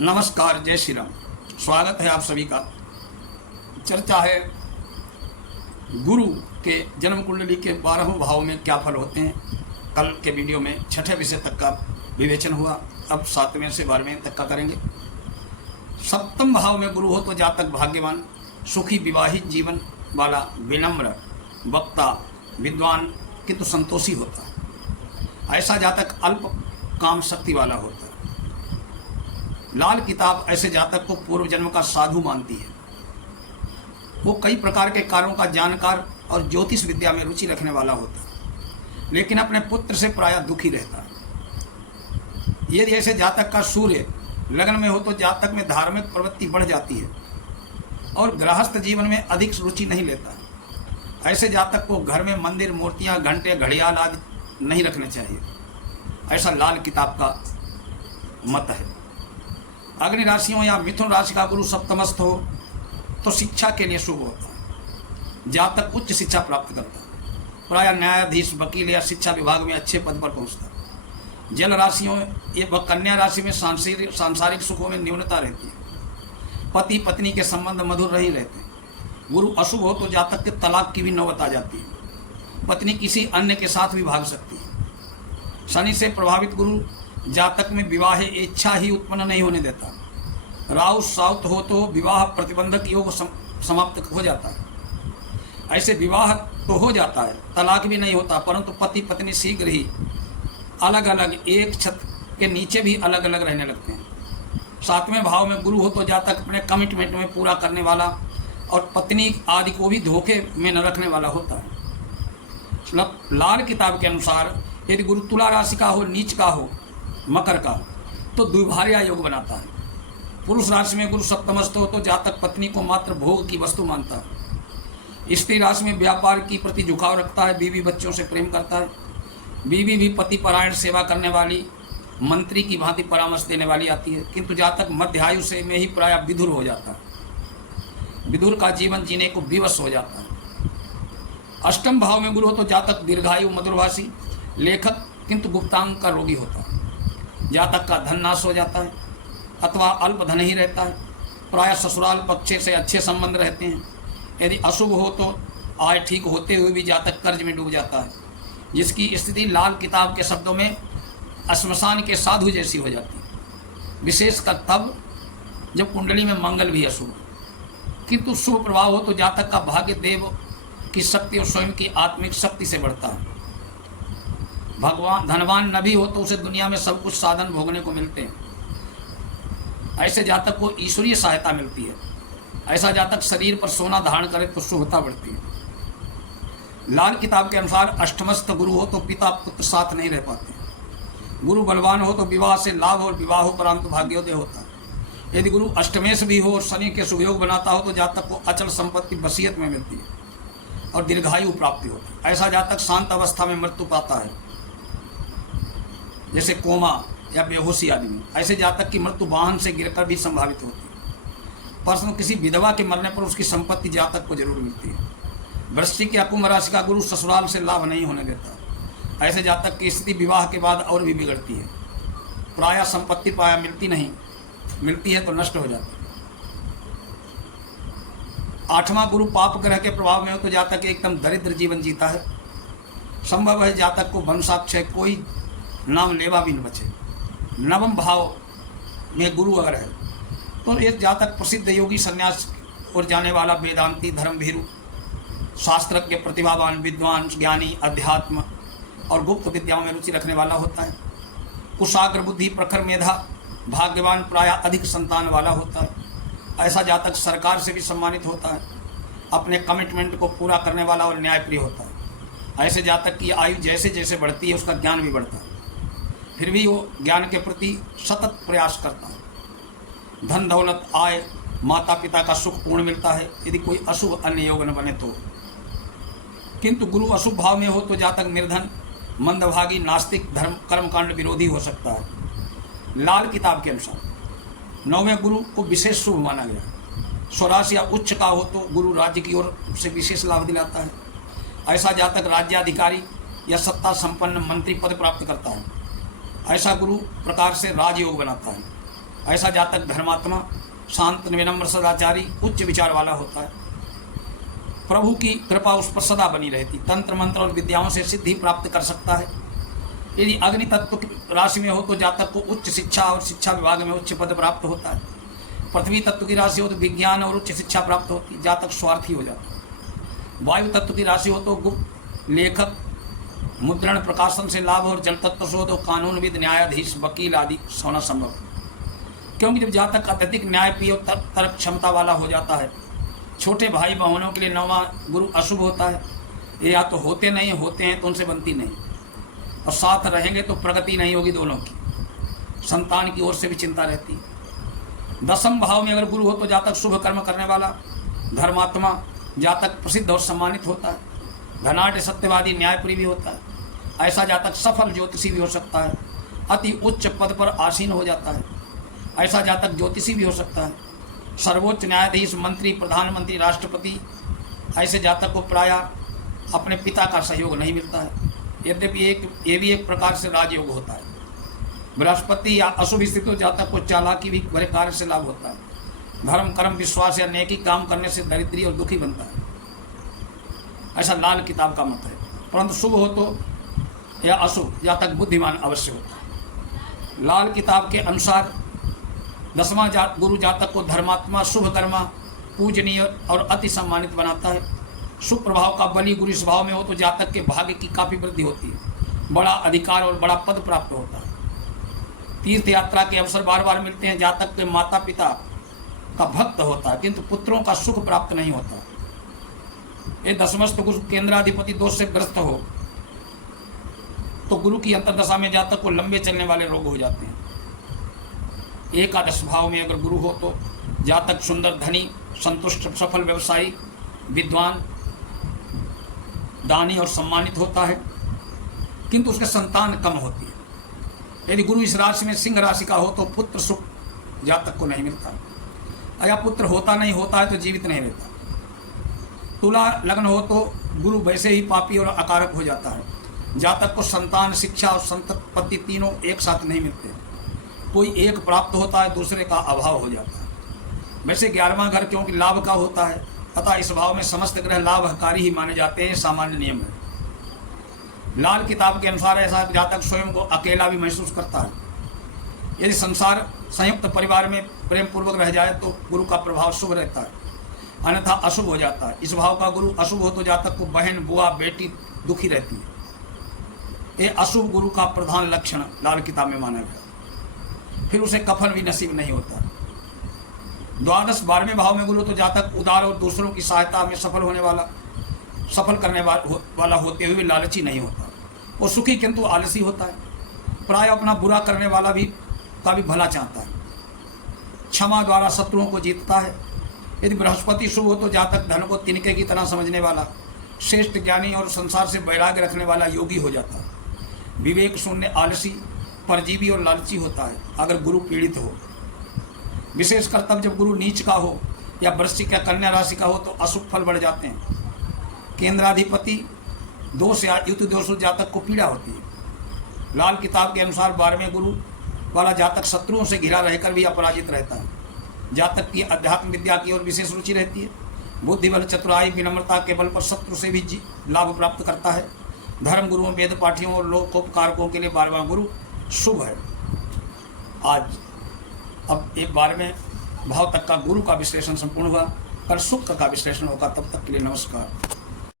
नमस्कार, जय श्री राम। स्वागत है आप सभी का। चर्चा है गुरु के जन्म कुंडली के 12 भाव में क्या फल होते हैं। कल के वीडियो में 6ठे विषय तक का विवेचन हुआ, अब 7वें से 12वें तक का करेंगे। सप्तम भाव में गुरु हो तो जातक भाग्यवान, सुखी विवाहित जीवन वाला, विनम्र, वक्ता, विद्वान किंतु संतोषी होता है। ऐसा जातक अल्प काम शक्ति वाला होता है। लाल किताब ऐसे जातक को पूर्व जन्म का साधु मानती है। वो कई प्रकार के कार्यों का जानकार और ज्योतिष विद्या में रुचि रखने वाला होता है, लेकिन अपने पुत्र से प्रायः दुखी रहता है। यदि ऐसे जातक का सूर्य लग्न में हो तो जातक में धार्मिक प्रवृत्ति बढ़ जाती है और गृहस्थ जीवन में अधिक रुचि नहीं लेता है। ऐसे जातक को घर में मंदिर, मूर्तियां, घंटे, घड़ियाल आदि नहीं रखने चाहिए। ऐसा लाल किताब का मत है। अग्नि राशियों या मिथुन राशि का गुरु सप्तमस्थ हो तो शिक्षा के लिए शुभ होता है। जातक उच्च शिक्षा प्राप्त करता है, प्रायः न्यायाधीश, वकील या शिक्षा विभाग में अच्छे पद पर पहुंचता है। जल राशियों ये कन्या राशि में सांसारिक सुखों में न्यूनता रहती है। पति पत्नी के संबंध मधुर नहीं रहते। गुरु अशुभ हो तो जातक के तलाक की भी नौबत आ जाती है। पत्नी किसी अन्य के साथ भी भाग सकती है। शनि से प्रभावित गुरु जातक में विवाह इच्छा ही उत्पन्न नहीं होने देता। राहु साउथ हो तो विवाह प्रतिबंधक योग समाप्त हो जाता है। ऐसे विवाह तो हो जाता है, तलाक भी नहीं होता, परंतु पति पत्नी शीघ्र ही अलग अलग एक छत के नीचे भी अलग अलग रहने लगते हैं। 7वें भाव में गुरु हो तो जातक अपने कमिटमेंट में पूरा करने वाला और पत्नी आदि को भी धोखे में न रखने वाला होता है। लाल किताब के अनुसार यदि गुरु तुला राशि का हो, नीच का हो, मकर का, तो द्विभार्या योग बनाता है। पुरुष राशि में गुरु सप्तमस्थ हो तो जातक पत्नी को मात्र भोग की वस्तु मानता है। स्त्री राशि में व्यापार की प्रति झुकाव रखता है, बीवी बच्चों से प्रेम करता है। बीवी भी पति परायण, सेवा करने वाली, मंत्री की भांति परामर्श देने वाली आती है, किंतु जातक मध्य आयु से में ही प्रायः विधुर हो जाता है। विधुर का जीवन जीने को विवश हो जाता है। अष्टम भाव में गुरु हो तो जातक दीर्घायु, मधुरभाषी, लेखक किंतु गुप्तांग का रोगी होता है। जातक का धन नाश हो जाता है अथवा अल्प धन ही रहता है। प्रायः ससुराल पक्ष से अच्छे संबंध रहते हैं। यदि अशुभ हो तो आय ठीक होते हुए भी जातक कर्ज में डूब जाता है, जिसकी स्थिति लाल किताब के शब्दों में श्मशान के साधु जैसी हो जाती है। विशेषकर तब जब कुंडली में मंगल भी अशुभ, किंतु शुभ प्रभाव हो तो जातक का भाग्य देव की शक्ति और स्वयं की आत्मिक शक्ति से बढ़ता है। भगवान धनवान न भी हो तो उसे दुनिया में सब कुछ साधन भोगने को मिलते हैं। ऐसे जातक को ईश्वरीय सहायता मिलती है। ऐसा जातक शरीर पर सोना धारण करे तो शुभता बढ़ती है। लाल किताब के अनुसार अष्टमस्थ गुरु हो तो पिता पुत्र साथ नहीं रह पाते। गुरु बलवान हो तो विवाह से लाभ और विवाहोपरांत भाग्योदय होता है। यदि गुरु अष्टमेश भी हो और शनि के सुयोग बनाता हो तो जातक को अचल संपत्ति वसीयत में मिलती है और दीर्घायु प्राप्ति होती है। ऐसा जातक शांत अवस्था में मृत्यु पाता है, जैसे कोमा या बेहोशी आदि में। ऐसे जातक की मृत्यु वाहन से गिरकर भी संभावित होती है। परंतु किसी विधवा के मरने पर उसकी संपत्ति जातक को जरूर मिलती है। वृश्चिक या कुंभ राशि का गुरु ससुराल से लाभ नहीं होने देता। ऐसे जातक की स्थिति विवाह के बाद और भी बिगड़ती है। प्रायः संपत्ति प्रायः मिलती नहीं, मिलती है तो नष्ट हो जाती है। 8वां गुरु पाप ग्रह के प्रभाव में हो तो जातक एकदम दरिद्र जीवन जीता है। संभव है जातक को वंशाक्षय कोई नाम लेवा भी न बचे। 9वें भाव में गुरु अगर है तो ये जातक प्रसिद्ध योगी, संन्यास और जाने वाला, वेदांती, धर्मभीरु, शास्त्रज्ञ, प्रतिभावान, विद्वान, ज्ञानी, अध्यात्म और गुप्त विद्याओं में रुचि रखने वाला होता है। कुशाग्र बुद्धि, प्रखर मेधा, भाग्यवान, प्रायः अधिक संतान वाला होता है। ऐसा जातक सरकार से भी सम्मानित होता है। अपने कमिटमेंट को पूरा करने वाला और न्यायप्रिय होता है। ऐसे जातक की आयु जैसे जैसे बढ़ती है उसका ज्ञान भी बढ़ता है, फिर भी वो ज्ञान के प्रति सतत प्रयास करता है। धन दौलत, आय, माता पिता का सुख पूर्ण मिलता है यदि कोई अशुभ अन्य योग न बने तो। किंतु गुरु अशुभ भाव में हो तो जातक निर्धन, मंदभागी, नास्तिक, धर्म कर्मकांड विरोधी हो सकता है। लाल किताब के अनुसार 9वें गुरु को विशेष शुभ माना गया। स्वराशि या उच्च का हो तो गुरु राज्य की ओर से विशेष लाभ दिलाता है। ऐसा जातक राज्याधिकारी या सत्ता संपन्न मंत्री पद प्राप्त करता है। ऐसा गुरु प्रकार से राजयोग बनाता है। ऐसा जातक धर्मात्मा, शांत, विनम्र, सदाचारी, उच्च विचार वाला होता है। प्रभु की कृपा उस पर सदा बनी रहती। तंत्र मंत्र और विद्याओं से सिद्धि प्राप्त कर सकता है। यदि अग्नि तत्व की राशि में हो तो जातक को उच्च शिक्षा और शिक्षा विभाग में उच्च पद प्राप्त होता है। पृथ्वी तत्व की राशि हो तो विज्ञान और उच्च शिक्षा प्राप्त होती है, जातक स्वार्थी हो जाता है। वायु तत्व की राशि हो तो गुप्त, लेखक, मुद्रण, प्रकाशन से लाभ, और जल तत्व से हो तो कानूनविद, न्यायाधीश, वकील आदि होना संभव है। क्योंकि जब जातक अत्यधिक न्यायप्रिय और तर्क क्षमता वाला हो जाता है, छोटे भाई बहनों के लिए 9वां गुरु अशुभ होता है। ये या तो होते नहीं, होते हैं तो उनसे बनती नहीं, और साथ रहेंगे तो प्रगति नहीं होगी दोनों की। संतान की ओर से भी चिंता रहती है। 10वें भाव में अगर गुरु हो तो जातक शुभ कर्म करने वाला, धर्मात्मा, जातक प्रसिद्ध और सम्मानित होता है। धनाढ़, सत्यवादी, न्यायप्रिय भी होता है। ऐसा जातक सफल ज्योतिषी भी हो सकता है। अति उच्च पद पर आसीन हो जाता है। ऐसा जातक ज्योतिषी भी हो सकता है। सर्वोच्च न्यायाधीश, मंत्री, प्रधानमंत्री, राष्ट्रपति, ऐसे जातक को प्रायः अपने पिता का सहयोग नहीं मिलता है। यद्यपि ये भी एक प्रकार से राजयोग होता है। बृहस्पति या अशुभ स्थिति जातक को चालाकी भी बड़े कार्य से लाभ होता है। धर्म, कर्म, विश्वास या नेकी काम करने से दरिद्री और दुखी बनता है, ऐसा लाल किताब का मत है। परंतु शुभ हो तो या अशुभ, जातक बुद्धिमान अवश्य होता है। लाल किताब के अनुसार 10वां गुरु जातक को धर्मात्मा, शुभकर्मा, पूजनीय और अति सम्मानित बनाता है। शुभ प्रभाव का बली गुरु स्वभाव में हो तो जातक के भाग्य की काफ़ी वृद्धि होती है। बड़ा अधिकार और बड़ा पद प्राप्त होता है। तीर्थ यात्रा के अवसर बार बार मिलते हैं। जातक के माता पिता का भक्त होता है, किंतु पुत्रों का सुख प्राप्त नहीं होता। ये 10वां गुरु केंद्राधिपति दोष से ग्रस्त हो तो गुरु की अंतर्दशा में जातक को लंबे चलने वाले रोग हो जाते हैं। एकादश भाव में अगर गुरु हो तो जातक सुंदर, धनी, संतुष्ट, सफल व्यवसायी, विद्वान, दानी और सम्मानित होता है, किंतु उसके संतान कम होती है। यदि गुरु इस राशि में सिंह राशि का हो तो पुत्र सुख जातक को नहीं मिलता। या पुत्र होता नहीं होता है तो जीवित नहीं रहता। तुला लग्न हो तो गुरु वैसे ही पापी और अकारक हो जाता है। जातक को संतान, शिक्षा और संपत्ति तीनों एक साथ नहीं मिलते। कोई एक प्राप्त होता है, दूसरे का अभाव हो जाता है। वैसे 11वां घर क्योंकि लाभ का होता है, अतः इस भाव में समस्त ग्रह लाभकारी ही माने जाते हैं, सामान्य नियम है। लाल किताब के अनुसार ऐसा जातक स्वयं को अकेला भी महसूस करता है। यदि संसार संयुक्त परिवार में प्रेम पूर्वक रह जाए तो गुरु का प्रभाव शुभ रहता है, अन्यथा अशुभ हो जाता है। इस भाव का गुरु अशुभ हो तो जातक को बहन, बुआ, बेटी दुखी रहती है। ये अशुभ गुरु का प्रधान लक्षण लाल किताब में माना गया। फिर उसे कफन भी नसीब नहीं होता। 12 12वें भाव में गुरु तो जातक उदार और दूसरों की सहायता में सफल करने वाला होते हुए लालची नहीं होता। वो सुखी किंतु आलसी होता है। प्राय अपना बुरा करने वाला का भी भला चाहता है। क्षमा द्वारा शत्रुओं को जीतता है। यदि बृहस्पति शुभ हो तो जातक धन को तिनके की तरह समझने वाला, श्रेष्ठ ज्ञानी और संसार से वैराग्य रखने वाला योगी हो जाता है। विवेक शून्य, आलसी, परजीवी और लालची होता है अगर गुरु पीड़ित हो। विशेषकर तब जब गुरु नीच का हो या वृश्चिक या कन्या राशि का हो तो अशुभ फल बढ़ जाते हैं। केंद्राधिपति दोष या युति दोष जातक को पीड़ा होती है। लाल किताब के अनुसार 12वें गुरु वाला जातक शत्रुओं से घिरा रहकर भी अपराजित रहता है। जातक की अध्यात्म विद्या की ओर विशेष रुचि रहती है। बुद्धि बल, चतुराई, विनम्रता के बल पर शत्रु से भी लाभ प्राप्त करता है। धर्म गुरुओं, वेद पाठियों और लोकोपकारकों के लिए 12वां गुरु शुभ है। आज अब एक 12वें भाव तक का गुरु का विश्लेषण संपूर्ण हुआ। कल शुक्र का विश्लेषण होगा। तब तक के लिए नमस्कार।